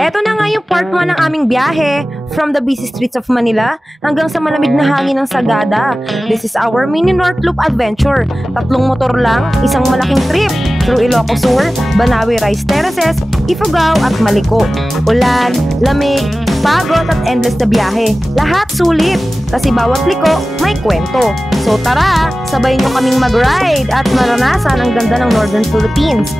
Eto na nga yung part 1 ng aming biyahe from the busy streets of Manila hanggang sa malamig na hangin ng Sagada. This is our mini North Loop adventure. 3 motor lang, isang malaking trip through Ilocos Sur, Banawe Rice Terraces, Ifugao at Maliko. Ulan, lamig, pagod at endless na biyahe. Lahat sulit kasi bawat liko may kwento. So tara, sabay nyo kaming mag-ride at maranasan ang ganda ng Northern Philippines.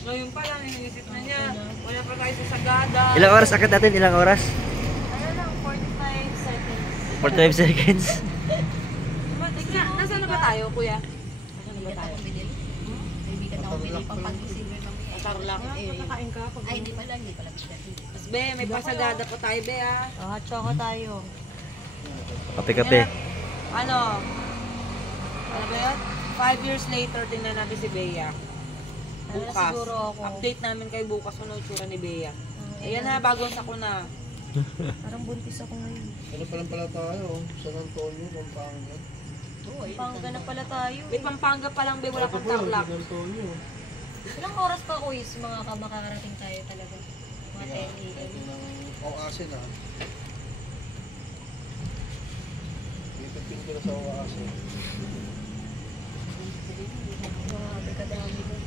Ngayon pa lang, iniisip na niya. Wala pa tayo sa Sagada. Ilang oras akit natin? Ilang oras? Ano lang, 45 seconds. 45 seconds. Nasaan na ba tayo, kuya? Nasaan na ba tayo? Kaibigan ako bilhin pang pag-isip mo mamaya. Tarlac. Nakakain ka? Ay, hindi pala. Mas be, may pasagada pa tayo, be, ah. Hot choco tayo. Kape-kape. Ano ba yan? 5 years later, tingnan natin si Bea. Bukas. Update namin kay bukas kung ano itsura ni Bea. Ayan na, bagong sako na. Parang buntis ako ngayon. Ano pa lang pala tayo? San Antonio, Pampanga. Pampanga na pala tayo. May Pampanga pa lang, be, wala pang Tarlac. San Antonio. Ilang oras pa, Kuis, mga makakarating tayo talaga? Mga 10 a.m. Oasin ah. Ikapin ko na sa Oasin. Grabe kadami doon.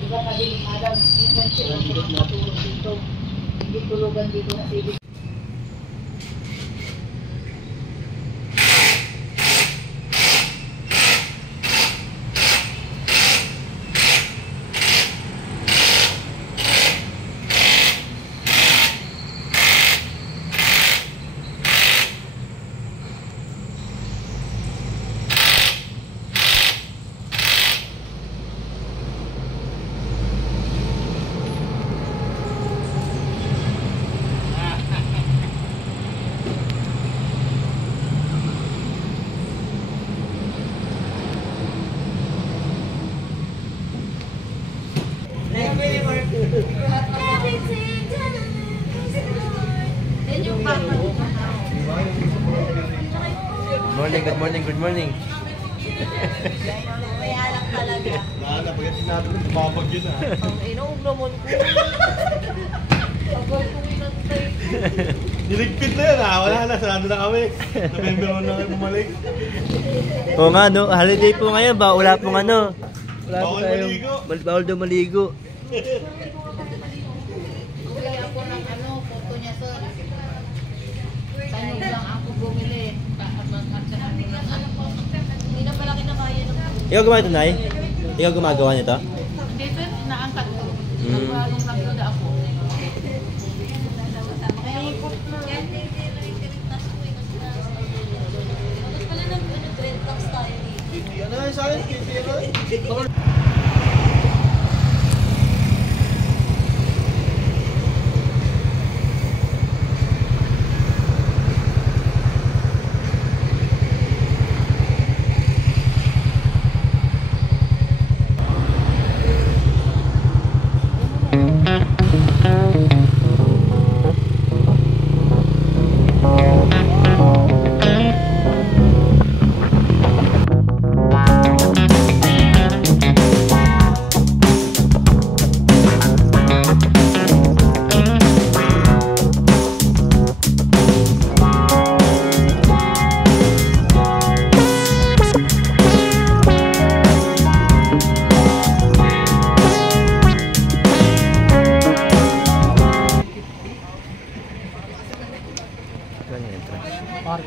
Diba sabi ni Adam, minsan siya ang makakatulog dito. Hindi tulugan dito sa ibig. Good morning, good morning. May alak talaga. Lala, pagdating natin, tumabag yun ah. Ang inuog naman ko. Agad kong inantay. Niligpit na yun ah, wala na, sarado na kami. November 1 na kayo bumalik. Oo nga no, holiday po ngayon ba? Wala pong ano. Wala po Bawal tayong maligo. bawal daw maligo. Kaya ako ng photo niya sir. Tanong lang ako bumili. Hindi na pala kinakaya ng Ikaw gumawa ito, Nay? Ikaw gumagawa nito? Hindi sir, naangkat ko. Nagwalong nagduda ako. Kaya ikot na. Tapos pala nag-trend talks tayo dito. Yan na, sa akin, yan na.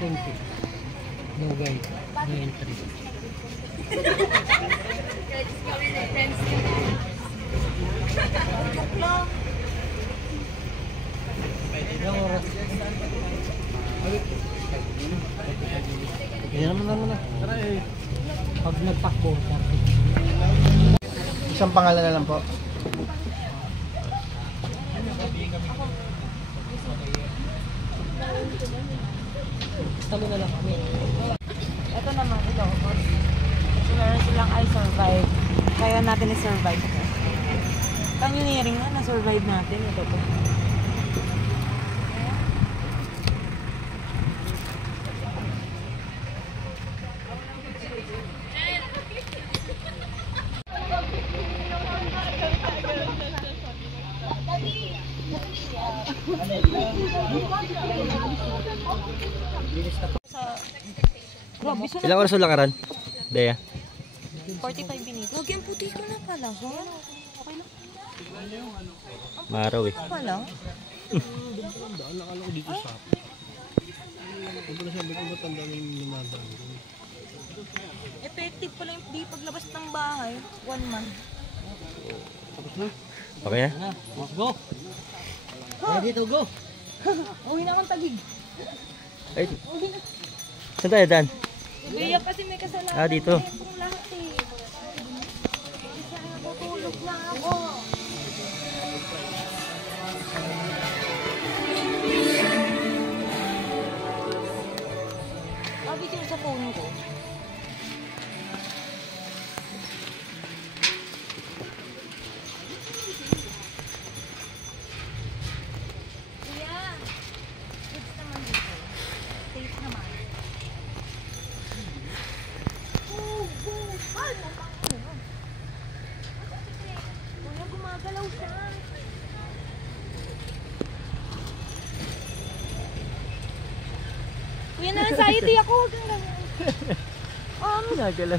konti. Dugay. No entry. Ilang oras? Yan naman na. Tara eh. Pag nagpakbo, Isang pangalan na lang po. talo na lang kami. Ito naman, ito. Kasi meron silang I survive. Kaya natin i-survive. Canyoneering na, na-survive natin. Ito po. Ilang oras wala karan? Bea. 45 minutes. Huwag yung puti ko na pala. Okay lang. Maraw eh. Pa lang. Nakala ko dito sa Kung pala sabi ko ba't ang daming lumadaan? Effective pala yung di paglabas ng bahay. 1 month. Tapos na? Okay na? Let's go! Ready to go! Uwi na akong tagig. Ay, saan tayo Dan? Bea kasi may kasalanan. Ah, dito. Kung lahat eh. Isa natutulog na ako. Picture sa phone ko. Kuya, goods naman dito. Safe naman. Ay, mukhang ano. Kuya, gumagalaw siya. Kuya, na-anxiety ako. Huwag kang ganyan. Nagala.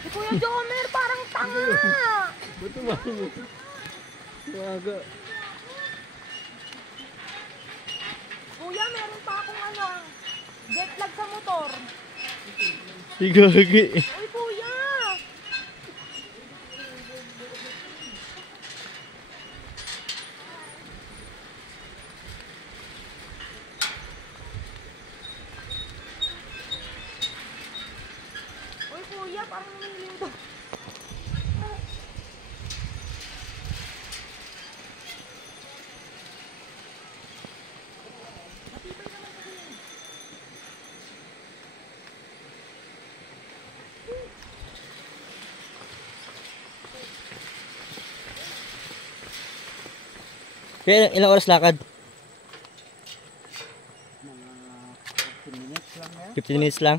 Si Kuya Jomer, parang tanga. Ba't tumahin mo? Maga. Kuya, meron pa akong ano, jet lag sa motor. Sigagi. Uy, kuya! Uy, kuya, parang namiling to. Kaya ilang oras lakad? 15 minutes lang?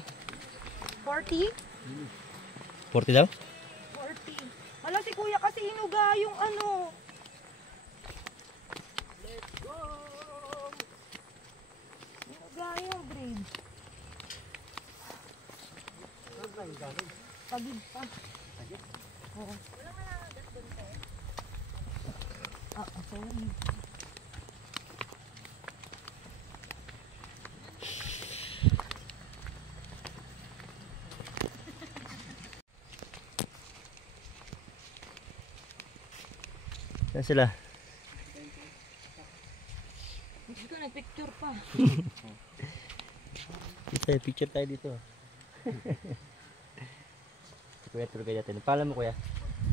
40? 40 daw? 40. Hala, si kuya kasi hinuga yung ano. Let's go! Hinuga yung bridge. Pagid pa. Oo. Sorry. Saan sila? Hindi ko nag-picture pa. Picture tayo dito. Si Kuya tour guide natin. Paalam mo Kuya?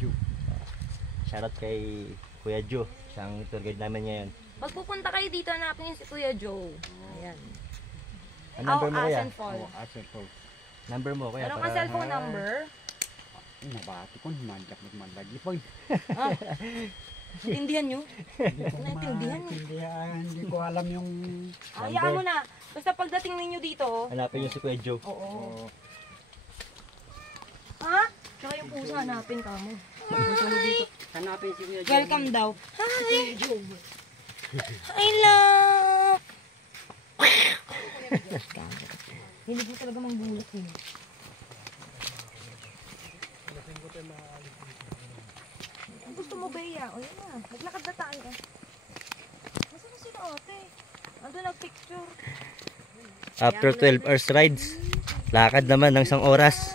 Ju. Shoutout kay Kuya Joe. Siyang tour guide namin ngayon. Pag pupunta kayo dito, hanapin niyo si Kuya Joe. Ayan. Ang number mo Kuya? Asenfall. Number mo Kuya? Meron ka cellphone number? Nabati ko, mandak magmandagi po. Naintindihan nyo? Naintindihan nyo? Hindi ko alam yung... Hayaan mo na. Basta pagdating ninyo dito, Hanapin niyo si Kuya Joe. oo. Ha? Tsaka yung pusa, hanapin ka mo. Hanapin si Kuya Welcome daw. Hi! I love! Hindi ko talaga manggulat eh. Ang gusto mo, Bea? O yan na, maglakad na tayo. Nasaan na sila ate? Ando nag-picture. After 12 hours rides, lakad naman ng 1 oras.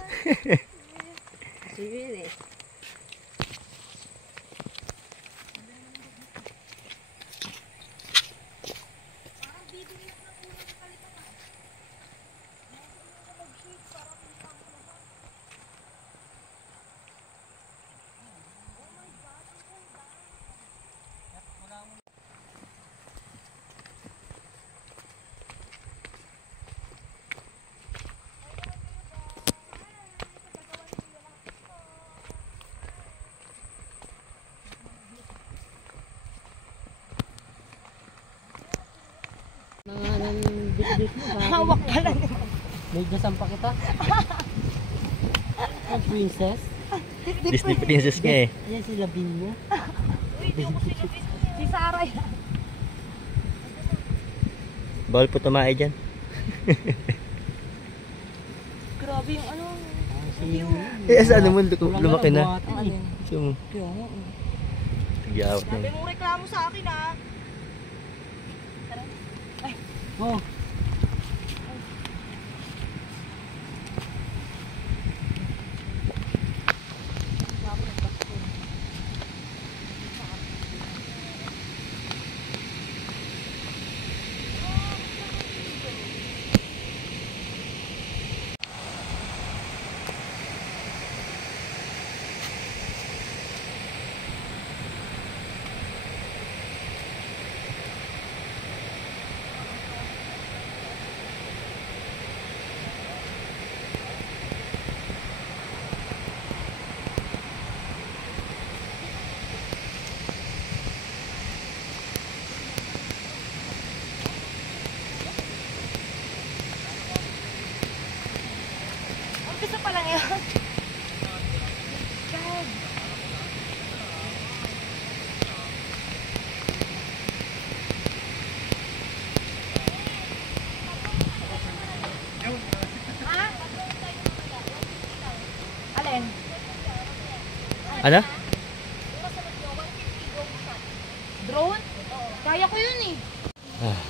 Hawak pala niya. May dasam pa kita. Princess. Disney princess nga eh. Yan si Lavinia. Si Sarah yan. Bawal po tumae dyan. Grabe yung ano. Eh, saan naman lumaki na? So, Kaya nga. nagyawat na. Sabi mo reklamo sa akin ha. Oh. Umpisa pa lang yan. Alin? Ano? Drone? Kaya ko yun eh.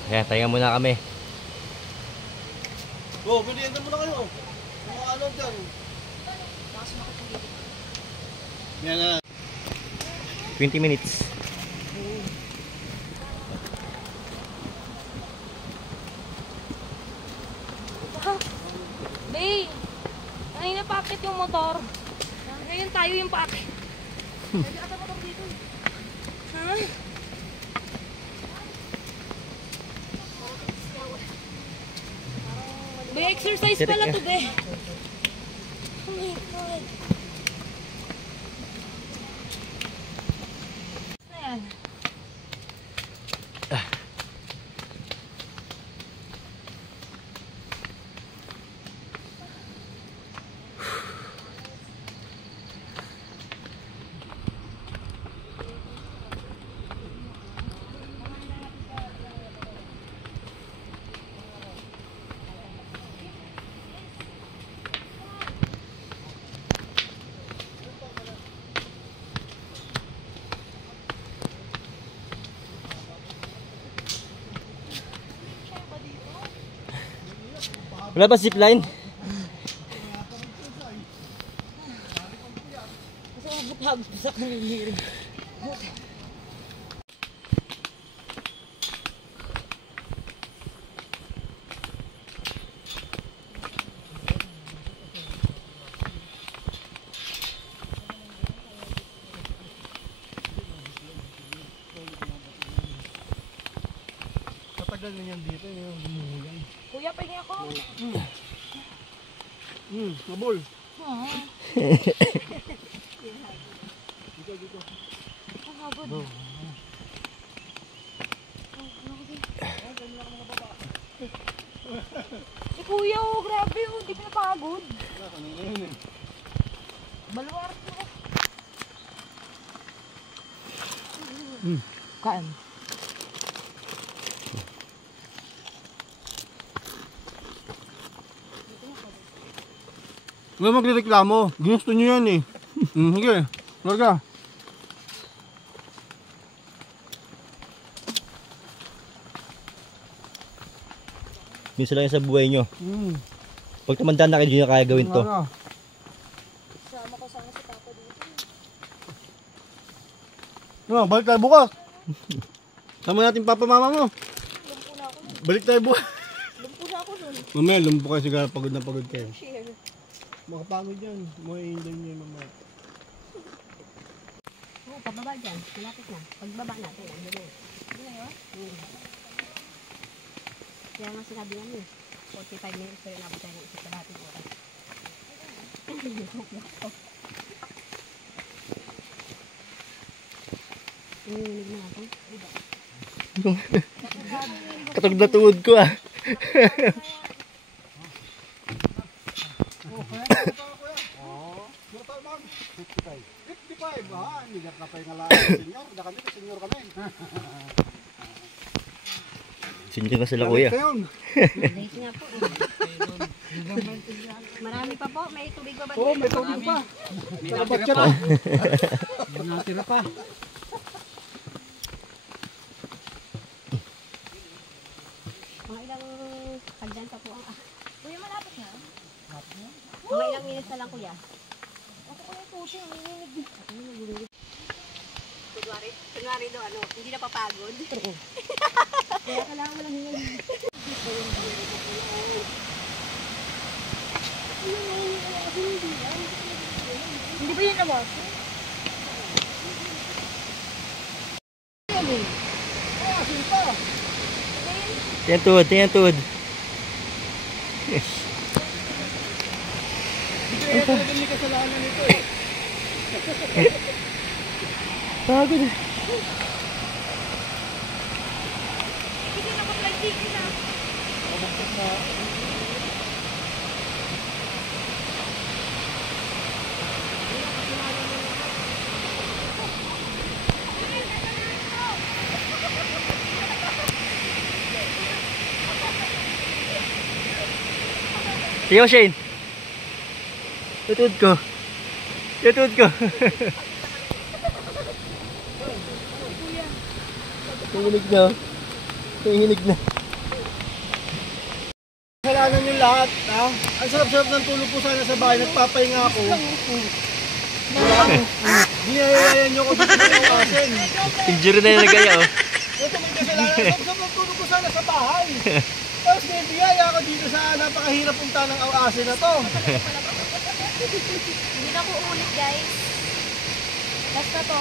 Kaya tayo muna kami. Oh, pwede muna kayo. Mga ano dyan. Yan na. 20 minutes. Bay, kanina packet yung motor. Ngayon tayo yung packet. Pwede ata motor dito. Ha? Bay, exercise pala to, be. Oh my God. Ano yan? Wala ba zipline? Kasi abot sa kaniliri. Katagal na yan dito. Yung gumuhuyan. Kuya, pahingi ako. Mabol. Eh kuya, oh, grabe oh, hindi ka napagod. Baluart mo. Kaan? Huwag magreklamo. Ginusto nyo yan eh. Sige, larga. Minsan lang yan sa buhay nyo. Hmm. Pag tumanda na kayo, hindi nyo kaya gawin to. Ano? No, balik tayo bukas. Sama natin papa mama mo. Balik tayo bukas. Lumpo na ako nun. Mamaya, lumpo kayo sigara. Pagod na pagod kayo. Makapagod yan. Mo-enjoy nyo yung mamaya. Oo, pababa dyan. Malapit na. Pagbaba natin, ano na yun. Ano na yun? Kaya nga sinabi namin, 45 minutes pero nabot tayo ng isa sa lahat ng oras. Nanginig na ako. Katog na tuhod ko ah. Hindi ka pa yung alaala. Senyor, hindi kami, senyor kami. Sindihan na sila kuya. Late nga po. Marami pa po. May tubig pa ba? Oo, may tubig pa. Nakabat siya na. Natira pa. Mga ilang kagdan pa po ang... Kuya, malapit na. Mga ilang minutes na lang, kuya. Ako kuya po siya. Kunwari do, ano, hindi na papagod. Kaya kailangan mo lang hingal. Hindi ba yun naman? Tingnan tuhod, tingnan tuhod. Hindi kaya talaga may kasalanan nito eh. Pagod. Sige, Shane. Tutod ko. Tutod ko. Nanginig na. Nanginig na. Kasalanan yung lahat, ha? Ang sarap-sarap ng tulog ko sana sa bahay. Nagpapahinga ako. Niyayayan nyo ko dito ng asin. Injury na yung nagaya oh. Ito may kasalanan. Sarap-sarap ng tulog ko sana sa bahay. Tapos may biyaya ako dito sa napakahirap punta ng asin na to. Hindi na ko ulit, guys. Last na to.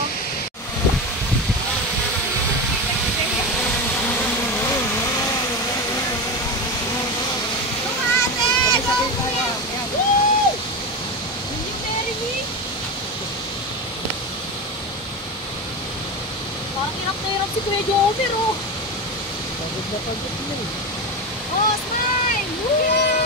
Parang hirap na hirap si Kuya Jomer, oh. Pagod na pagod na eh. Oh, smile! Woo!